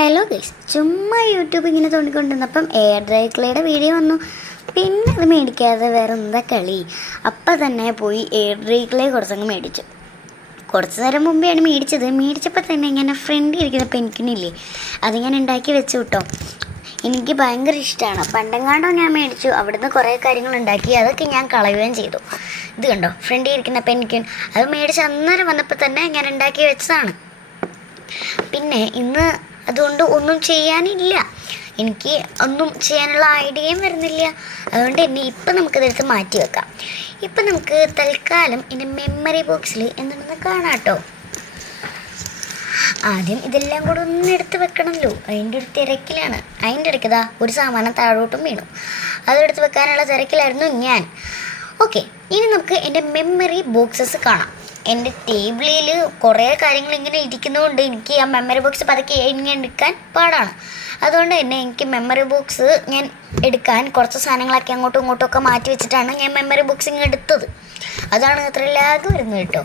Hello guys, ചുമ്മാ YouTube ഇങ്ങനെ തോണ്ടിക്കൊണ്ടിരുന്നപ്പം air dry ക്ലേയുടെ video വന്നു. പിന്നെ അത് മേടിക്കാതെ വേറെ എന്താ കളി. അപ്പം തന്നെ പോയി എയർ ഡ്രൈ ക്ലേ കുറച്ചങ്ങ് മേടിച്ചു. കുറച്ച് നേരം മുമ്പെയാണ് മേടിച്ചപ്പോൾ തന്നെ ഇങ്ങനെ ഫ്രണ്ടിൽ ഇരിക്കുന്ന പെൻകിനില്ലേ, അത് ഞാൻ ഉണ്ടാക്കി വെച്ചു കേട്ടോ. എനിക്ക് ഭയങ്കര ഇഷ്ടമാണ്. പണ്ടെങ്ങാണ്ടോ ഞാൻ മേടിച്ചു, അവിടുന്ന് കുറേ കാര്യങ്ങൾ ഉണ്ടാക്കി, അതൊക്കെ ഞാൻ കളയുകയും ചെയ്തു. ഇത് കണ്ടോ, ഫ്രണ്ടിൽ ഇരിക്കുന്ന പെൻകിൻ, അത് മേടിച്ച് അന്നേരം വന്നപ്പോൾ തന്നെ ഞാൻ ഉണ്ടാക്കി വെച്ചതാണ്. പിന്നെ ഇന്ന് അതുകൊണ്ട് ഒന്നും ചെയ്യാനില്ല, എനിക്ക് ഒന്നും ചെയ്യാനുള്ള ഐഡിയയും വരുന്നില്ല. അതുകൊണ്ട് തന്നെ ഇപ്പം നമുക്കതെടുത്ത് മാറ്റി വെക്കാം. ഇപ്പം നമുക്ക് തൽക്കാലം എൻ്റെ മെമ്മറി ബോക്സിൽ എന്തുണ്ടെന്ന് കാണാം കേട്ടോ. ആദ്യം ഇതെല്ലാം കൂടെ ഒന്ന് എടുത്ത് വെക്കണമല്ലോ, അതിൻ്റെ ഒരു തിരക്കിലാണ്. അതിൻ്റെ ഇടയ്ക്കതാ ഒരു സാമാനം താഴോട്ടും വീണു, അതെടുത്ത് വെക്കാനുള്ള തിരക്കിലായിരുന്നു ഞാൻ. ഓക്കെ, ഇനി നമുക്ക് എൻ്റെ മെമ്മറി ബോക്സസ് കാണാം. എൻ്റെ ടേബിളിൽ കുറേ കാര്യങ്ങൾ ഇങ്ങനെ ഇരിക്കുന്നതുകൊണ്ട് എനിക്ക് ആ മെമ്മറി ബോക്സ് പതുക്കെ ഇങ്ങനെ എടുക്കാൻ പാടാണ്. അതുകൊണ്ട് തന്നെ എനിക്ക് മെമ്മറി ബോക്സ് ഞാൻ എടുക്കാൻ കുറച്ച് സാധനങ്ങളൊക്കെ അങ്ങോട്ടും ഇങ്ങോട്ടും ഒക്കെ മാറ്റി വെച്ചിട്ടാണ് ഞാൻ മെമ്മറി ബോക്സ് ഇങ്ങനെ എടുത്തത്. അതാണ് അത്ര ലാഗ് വരുന്നത് കേട്ടോ.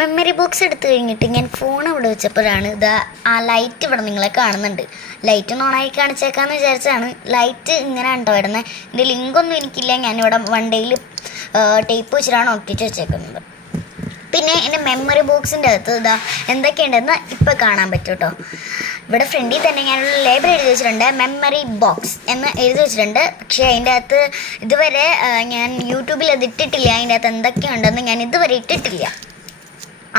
മെമ്മറി ബോക്സ് എടുത്തു കഴിഞ്ഞിട്ട് ഞാൻ ഫോൺ അവിടെ വെച്ചപ്പോഴാണ് ഇതാ ആ ലൈറ്റ് ഇവിടെ നിങ്ങളെ കാണുന്നുണ്ട്. ലൈറ്റ് ഒന്ന് ഓണാക്കി കാണിച്ചേക്കാമെന്ന് വിചാരിച്ചാണ്. ലൈറ്റ് ഇങ്ങനെ ഉണ്ടോ വരുന്നത്. എൻ്റെ ലിങ്കൊന്നും എനിക്കില്ല, ഞാനിവിടെ വണ്ടിയിൽ ടേപ്പ് വെച്ചിട്ടാണ് ഒട്ടിച്ച് വെച്ചേക്കുന്നത്. പിന്നെ എൻ്റെ മെമ്മറി ബോക്സിൻ്റെ അകത്ത് ഇതാ എന്തൊക്കെയുണ്ടെന്ന് ഇപ്പോൾ കാണാൻ പറ്റും കേട്ടോ. ഇവിടെ ഫ്രണ്ടിൽ തന്നെ ഞാനൊരു ലേബൽ എഴുതി വെച്ചിട്ടുണ്ട്, മെമ്മറി ബോക്സ് എന്ന് എഴുതി വെച്ചിട്ടുണ്ട്. പക്ഷേ അതിൻ്റെ അകത്ത് ഇതുവരെ ഞാൻ യൂട്യൂബിൽ അത് ഇട്ടിട്ടില്ല. അതിൻ്റെ അകത്ത് എന്തൊക്കെയുണ്ടെന്ന് ഞാൻ ഇതുവരെ ഇട്ടിട്ടില്ല.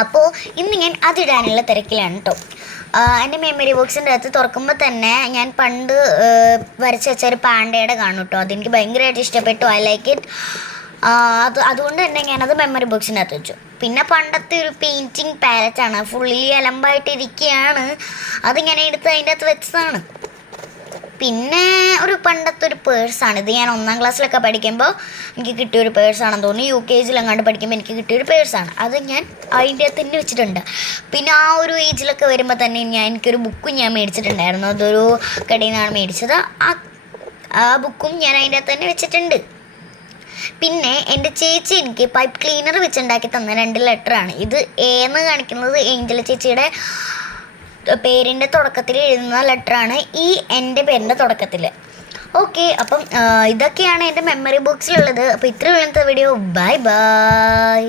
അപ്പോൾ ഇന്ന് ഞാൻ അതിടാനുള്ള തിരക്കിലാണ് കേട്ടോ. എൻ്റെ മെമ്മറി ബോക്സിൻ്റെ അകത്ത് തുറക്കുമ്പോൾ തന്നെ ഞാൻ പണ്ട് വരച്ച് വെച്ചൊരു പാണ്ടയുടെ കാണും കേട്ടോ. അതെനിക്ക് ഭയങ്കരമായിട്ട് ഇഷ്ടപ്പെട്ടു. I like it. അതുകൊണ്ട് തന്നെ ഞാനത് മെമ്മറി ബോക്സിനകത്ത് വെച്ചു. പിന്നെ പണ്ടത്തെ ഒരു പെയിൻറ്റിങ് പാലറ്റാണ്, ഫുള്ളി അലമ്പായിട്ടിരിക്കുകയാണ്. അത് ഞാൻ എടുത്ത് അതിൻ്റെ അകത്ത് വെച്ചതാണ്. പിന്നെ ഒരു പണ്ടത്തെ ഒരു പേഴ്സാണ് ഇത്. ഞാൻ 1ാം ക്ലാസ്സിലൊക്കെ പഠിക്കുമ്പോൾ എനിക്ക് കിട്ടിയൊരു പേഴ്സാണെന്ന് തോന്നുന്നു. UKG എങ്ങാണ്ട് പഠിക്കുമ്പോൾ എനിക്ക് കിട്ടിയൊരു പേഴ്സാണ്. അത് ഞാൻ അതിൻ്റെ അകത്ത് തന്നെ വെച്ചിട്ടുണ്ട്. പിന്നെ ആ ഒരു ഏജിലൊക്കെ വരുമ്പോൾ തന്നെ എനിക്കൊരു ബുക്കും ഞാൻ മേടിച്ചിട്ടുണ്ടായിരുന്നു. അതൊരു കടയിൽ നിന്നാണ് മേടിച്ചത്. ആ ബുക്കും ഞാൻ അതിൻ്റെ അകത്ത് തന്നെ വെച്ചിട്ടുണ്ട്. പിന്നെ എൻ്റെ ചേച്ചി എനിക്ക് പൈപ്പ് ക്ലീനർ വെച്ചുണ്ടാക്കി തന്ന 2 ലെറ്ററാണ്. ഇത് എന്ന് കാണിക്കുന്നത് ഏഞ്ചൽ ചേച്ചിയുടെ പേരിൻ്റെ തുടക്കത്തിൽ എഴുതുന്ന ലെറ്ററാണ്, ഈ എൻ്റെ പേരിൻ്റെ തുടക്കത്തിൽ. ഓക്കെ, അപ്പം ഇതൊക്കെയാണ് എൻ്റെ മെമ്മറി ബോക്സിലുള്ളത്. അപ്പോൾ ഇത്രയുള്ള വീഡിയോ. Bye bye.